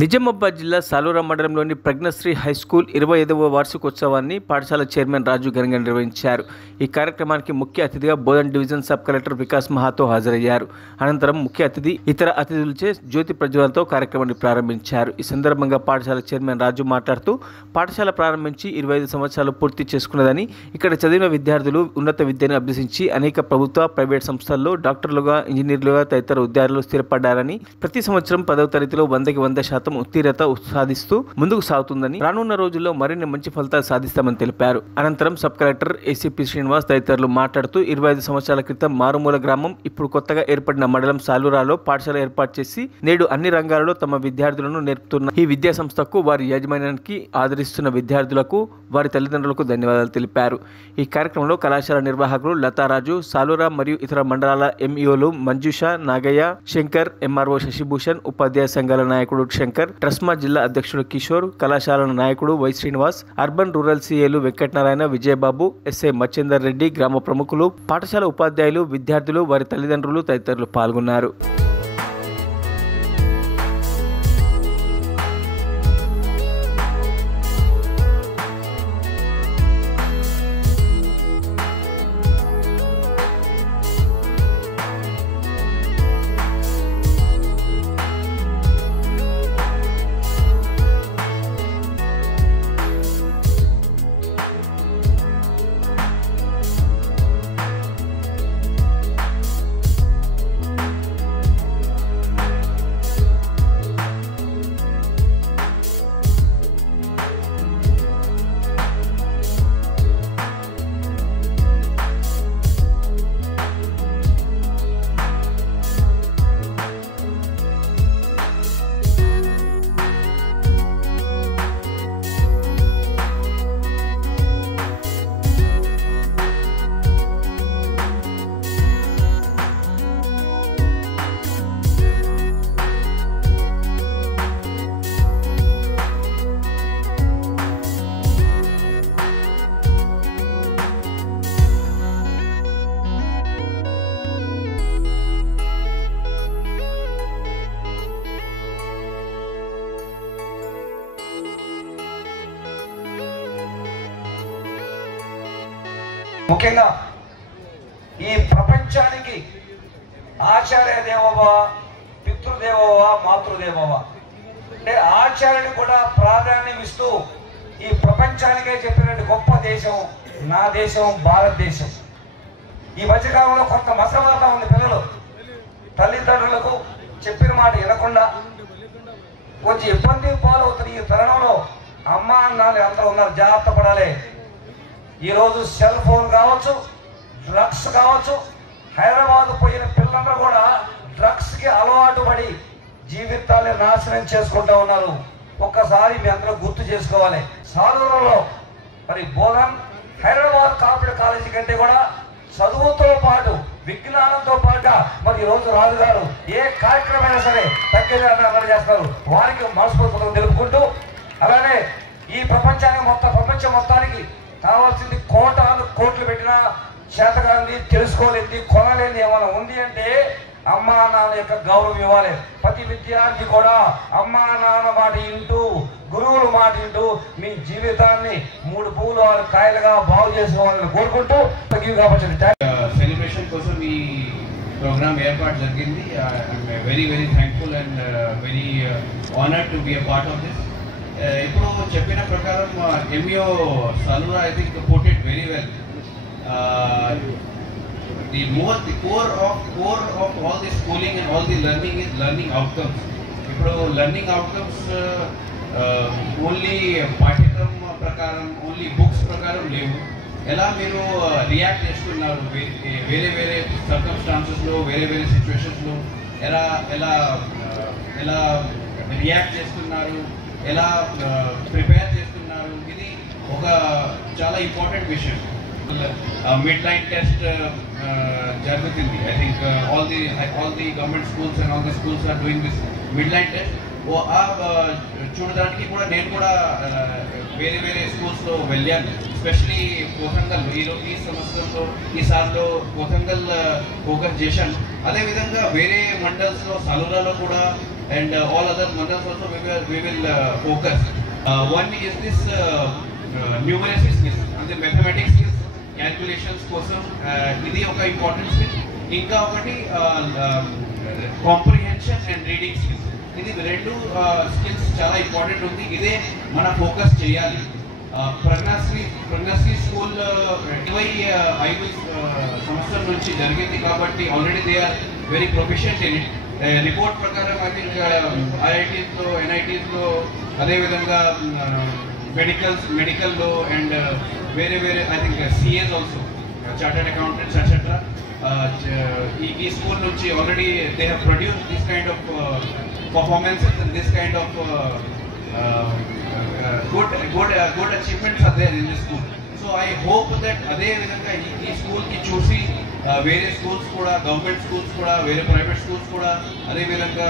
నిజామాబాద్ జిల్లా సాలూరా మండలంలోని Pragnasri high school 25వ వార్షికోత్సవాన్ని పాఠశాల చైర్మన్ రాజు ఘనంగా నిర్వహించారు. ఈ కార్యక్రమానికి ముఖ్య అతిథిగా Bodhan division sub collector Vikas Mahato హాజరయ్యారు. అనంతరం ముఖ్య అతిథి ఇతర అతిథులచే జ్యోతి ప్రజ్వలనతో కార్యక్రమాన్ని ప్రారంభించారు. ఈ సందర్భంగా పాఠశాల చైర్మన్ రాజు మాట్లాడుతూ పాఠశాల ప్రారంభించి 25 సంవత్సరాలు పూర్తి చేసుకున్నదని, ఇక్కడ చదివిన విద్యార్థులు ఉన్నత విద్యను అభ్యసించి అనేక ప్రభుత్వ, ప్రైవేట్ సంస్థల్లో డాక్టర్లుగా, ఇంజనీర్లుగా తదితర ఉద్యోగాల్లో స్థిరపడ్డారని, ప్రతి సంవత్సరం 10వ తరగతిలో 100కి 100% ఉత్తీర్ణత సాధిస్తూ ముందుకు సాగుతుందని, రానున్న రోజుల్లో మరిన్ని మంచి ఫలితాలు సాధిస్తామని తెలిపారు. అనంతరం సబ్ కలెక్టర్ ఏసీపీ శ్రీనివాస్ తదితరులు మాట్లాడుతూ 25 సంవత్సరాల క్రితం మారుమూల గ్రామం, ఇప్పుడు కొత్తగా ఏర్పడిన మండలం సాలూరాలో పాఠశాల ఏర్పాటు చేసి నేడు అన్ని రంగాలలో తమ విద్యార్థులను నేర్పుతున్న ఈ విద్యా సంస్థకు, వారి యాజమాన్యానికి, ఆదరిస్తున్న విద్యార్థులకు, వారి తల్లిదండ్రులకు ధన్యవాదాలు తెలిపారు. ఈ కార్యక్రమంలో కళాశాల నిర్వాహకులు లతారాజు, సాలూరా మరియు ఇతర మండలాల ఎంఈఓలు మంజుష, నాగయ్య, శంకర్, ఎంఆర్ఓ శశిభూషణ్, ఉపాధ్యాయ సంఘాల నాయకుడు శంకర్, ట్రస్మా జిల్లా అధ్యక్షుడు కిషోర్, కళాశాల నాయకుడు వై శ్రీనివాస్, అర్బన్ రూరల్ సిఏలు వెంకటనారాయణ, విజయబాబు, ఎస్ఐ మచ్చేందర్ రెడ్డి, గ్రామ ప్రముఖులు, పాఠశాల ఉపాధ్యాయులు, విద్యార్థులు, వారి తల్లిదండ్రులు తదితరులు పాల్గొన్నారు. ముఖ్యంగా ఈ ప్రపంచానికి ఆచార్య దేవవ, పితృదేవవ, మాతృదేవవ అంటే ఆచార్యుని కూడా ప్రాధాన్యం ఇస్తూ ఈ ప్రపంచానికే చెప్పినట్టు గొప్ప దేశం నా దేశం భారతదేశం. ఈ మధ్యకాలంలో కొంత మసమాత ఉంది. పిల్లలు తల్లిదండ్రులకు చెప్పిన మాట వినకుండా కొంచెం ఇబ్బంది పాలవుతున్న ఈ తరుణంలో అమ్మ అన్నాళ్ళు అందరూ ఉన్నారు, జాగ్రత్త పడాలి. ఈరోజు సెల్ ఫోన్ కావచ్చు, డ్రగ్స్ కావచ్చు, హైదరాబాద్ పోయిన పిల్లలందరూ కూడా డ్రగ్స్కి అలవాటు పడి జీవితాన్ని నాశనం చేసుకుంటూ ఉన్నారు. ఒక్కసారి మీ అందరూ గుర్తు చేసుకోవాలి. సాలూరులో మరి బోధన్ హైదరాబాద్ కార్పొరేట్ కాలేజీ కంటే కూడా చదువుతో పాటు విజ్ఞానంతో పాటుగా మరి ఈరోజు రాజుగారు ఏ కార్యక్రమమైనా సరే తగ్గేలా చేస్తారు. వారికి మనస్ఫూర్తిగా తెలుపుకుంటూ, అలానే ఈ ప్రపంచానికి ప్రపంచం మొత్తానికి కావాల్సింది కోట్లు పెట్టినా చేతగాంది, తెలుసుకోలేంది, కొనలేంది ఏమైనా ఉంది అంటే అమ్మా నాన్న యొక్క గౌరవం ఇవ్వాలి. ప్రతి విద్యార్థి కూడా అమ్మా నాన్న మాట వింటూ, గురువుల మాట వింటూ మీ జీవితాన్ని 3 పూలు 6 కాయలుగా బాగు చేసుకోవాలని కోరుకుంటూ సెలబ్రేషన్ కోసం ఈ ప్రోగ్రామ్ ఏర్పాటు జరిగింది. I'm very thankful and very honoured to be a part of this. ఇప్పుడు చెప్పిన ప్రకారం MEO Salura I think put it very well. the core of all the schooling and all the learning is learning outcomes. ఇప్పుడు learning outcomes only పాఠ్యక్రమం ప్రకారం, only books ప్రకారం లేవు. ఎలా మీరు react చేస్తున్నారు వేరే సర్కమ్స్టాన్సెస్లో, వేరే సిచ్యువేషన్స్లో ఎలా ఎలా ఎలా రియాక్ట్ చేస్తున్నారు, ఎలా ప్రిపేర్ చేస్తున్నారు, ఇది ఒక చాలా ఇంపార్టెంట్ విషయం. మిడ్ లైన్ టెస్ట్ జరుగుతుంది. I think all the government schools and all the schools are doing this mid line test. చూడడానికి కూడా నేను కూడా వేరే వేరే స్కూల్స్లో వెళ్ళాను. ఎస్పెషలీ కోతంగల్ ఈ సంవత్సరంలో ఈసారిలో కోతంగల్ ఫోకస్ చేశాను. అదేవిధంగా వేరే మండల్స్లో సలూరాలో కూడా and all other mandals also we will focus. One is this numeracy skills అంటే మ్యాథమెటిక్స్ స్కిల్స్, క్యాల్కులేషన్స్ కోసం ఇది ఒక ఇంపార్టెంట్ స్కిల్. ఇంకా ఒకటి కాంప్రిహెన్షన్ అండ్ రీడింగ్ స్కిల్స్. ఇది రెండు స్కిల్స్ చాలా ఇంపార్టెంట్ ఉంది. ఇదే మన ఫోకస్ చేయాలి. ప్రజ్ఞాశ్రీ స్కూల్ 25 సంవత్సరం నుంచి జరిగింది కాబట్టి already they are very proficient in it. Report ప్రకారం ఐ థింక్ ఐఐటీస్లో ఎన్ఐటీస్లో అదేవిధంగా మెడికల్లో అండ్ వేరే I think CAs also chartered accountants etcetera ఈ స్కూల్ నుంచి already they have produce this kind of performances and this kind of good achievements are there in this school. So I hope that అదే విధంగా ఈ school కి చూసి వేరే schools కూడా, government schools కూడా, వేరే ప్రైవేట్ స్కూల్స్ కూడా అదే విధంగా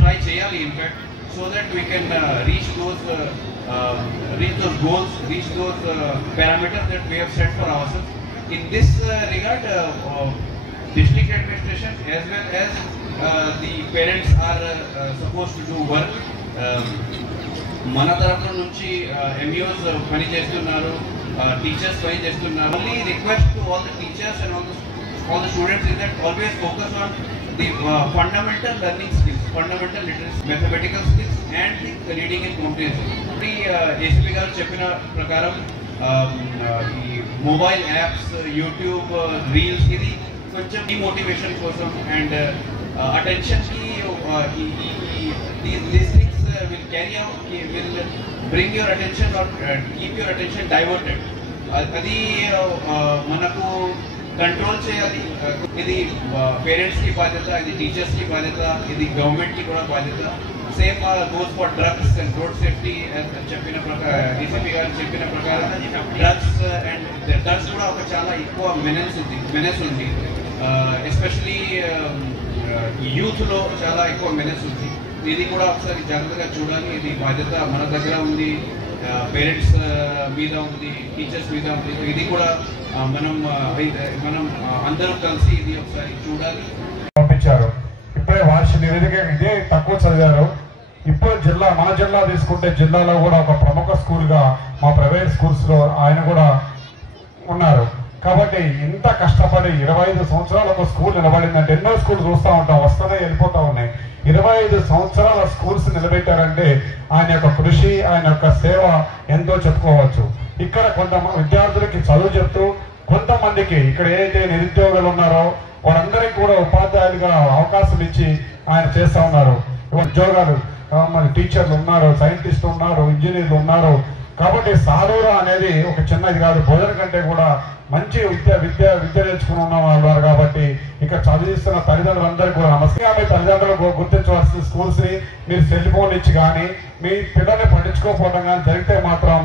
ట్రై చేయాలి in fact, so that we can reach those goals, reach those parameters that we have set for ourselves. In this regard, district administration as well as the parents are supposed to do work. మన తరఫు నుంచి MEOs పని చేస్తున్నారు, teachers పని చేస్తున్నారు. Only request to all the teachers and all the students is that always focus on the fundamental learning skills, fundamental literacy, mathematical skills and the reading and comprehension. ACP గారు చెప్పిన ప్రకారం ఈ mobile apps, YouTube reels ఇది కొంచెం demotivation కోసం and అటెన్షన్కి these things will carry out, will bring your attention or keep your attention diverted. అది మనకు control చేయాలి. ఇది పేరెంట్స్కి బాధ్యత, ఇది టీచర్స్కి బాధ్యత, ఇది గవర్నమెంట్కి కూడా బాధ్యత. Same goes for drugs and road safety చెప్పిన ప్రకారం, డీసీపీ గారు చెప్పిన ప్రకారం డ్రగ్స్ కూడా ఒక చాలా ఎక్కువ మెనెస్ ఉంది. ఎస్పెషలీ యూత్లో చాలా ఎక్కువ మెనెస్ ఉంది. ఇది కూడా ఒకసారి జాగ్రత్తగా చూడాలి. ఇది బాధ్యత మన దగ్గర ఉంది, పేరెంట్స్ మీద ఉంది, టీచర్స్ మీద ఉంది. ఇది కూడా మనం అందరం కలిసి ఇది ఒకసారి చూడాలి. పంపించారు. ఇప్పుడే వార్షిక నివేదిక ఇదే తక్కువ చదివారు. ఇప్పుడు మన జిల్లా తీసుకుంటే జిల్లాలో కూడా ఒక ప్రముఖ స్కూల్గా మా ప్రైవేట్ స్కూల్స్లో ఆయన కూడా ఉన్నారు. కాబట్టి ఇంత కష్టపడి 25 సంవత్సరాలు ఒక స్కూల్ నిలబడిందంటే, ఎన్నో స్కూల్ చూస్తూ ఉంటాం, వస్తూనే వెళ్ళిపోతూ ఉన్నాయి. 25 సంవత్సరాల స్కూల్స్ నిలబెట్టారంటే ఆయన యొక్క కృషి, ఆయన యొక్క సేవ ఎంతో చెప్పుకోవచ్చు. ఇక్కడ కొంతమంది విద్యార్థులకి చదువు చెప్తూ, కొంతమందికి ఇక్కడ ఏదైతే నిరుద్యోగులు ఉన్నారో వాళ్ళందరికీ కూడా ఉపాధ్యాయులుగా అవకాశం ఇచ్చి ఆయన చేస్తూ ఉన్నారు. ఉద్యోగాలు మరి టీచర్లు ఉన్నారు, సైంటిస్టులు ఉన్నారు, ఇంజనీర్లు ఉన్నారు. కాబట్టి సారూరా అనేది ఒక చిన్నది కాదు, భోజనం కంటే కూడా మంచి విద్య నేర్చుకుని ఉన్న వాళ్ళు ఉన్నారు. కాబట్టి ఇక్కడ చదివిస్తున్న తల్లిదండ్రులందరికీ కూడా నమస్కారం. తల్లిదండ్రులు గుర్తించవలసిన స్కూల్స్ని మీరు సెల్ ఫోన్ ఇచ్చి కానీ మీ పిల్లల్ని పట్టించుకోకపోవడం కానీ జరిగితే మాత్రం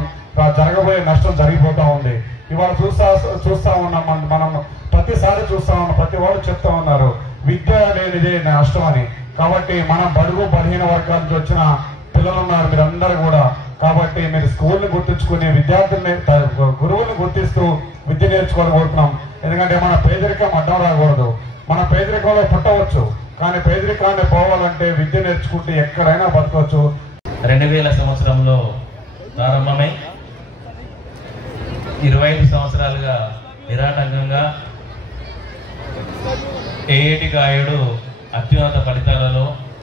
జరగబోయే నష్టం జరిగిపోతూ ఉంది. ఇవాళ చూస్తా ఉన్నాం, మనం ప్రతిసారి చూస్తా ఉన్నాం, ప్రతి వాళ్ళు చెప్తా ఉన్నారు విద్య లేనిదే నష్టం అని. కాబట్టి మనం బడుగు బలహీన వర్గాల నుంచి వచ్చిన పిల్లలు ఉన్నారు మీరందరూ కూడా. కాబట్టి మీరు స్కూల్ని గుర్తించుకుని విద్యార్థుల్ని, గురువుల్ని గుర్తిస్తూ విద్య నేర్చుకోవాలని కోరుతున్నాం. ఎందుకంటే మన పేదరికం అడ్డం రాకూడదు. మన పేదరికంలో పుట్టవచ్చు, కానీ పేదరికాన్ని పోవాలంటే విద్య నేర్చుకుంటే ఎక్కడైనా బతకవచ్చు. 2000 సంవత్సరంలో ప్రారంభమై 25 సంవత్సరాలుగా నిరాటంకంగా ఏఏటి గాయుడు అత్యున్నత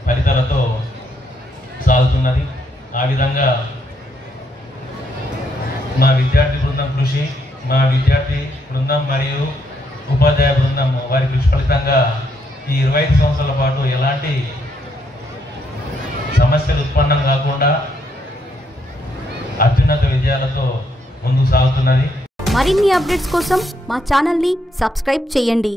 ఫలితాలతో సాగుతున్నది. ఆ విధంగా మా విద్యార్థి బృందం కృషి, మా విద్యార్థి బృందం మరియు ఉపాధ్యాయ బృందం వారి కృషి ఫలితంగా ఈ 25 సంవత్సరాల పాటు ఎలాంటి సమస్యలు ఉత్పన్నం కాకుండా అత్యున్నత విజయాలతో ముందుకు సాగుతున్నది. మరిన్ని అప్డేట్స్ కోసం మా ఛానల్ని సబ్స్క్రైబ్ చేయండి.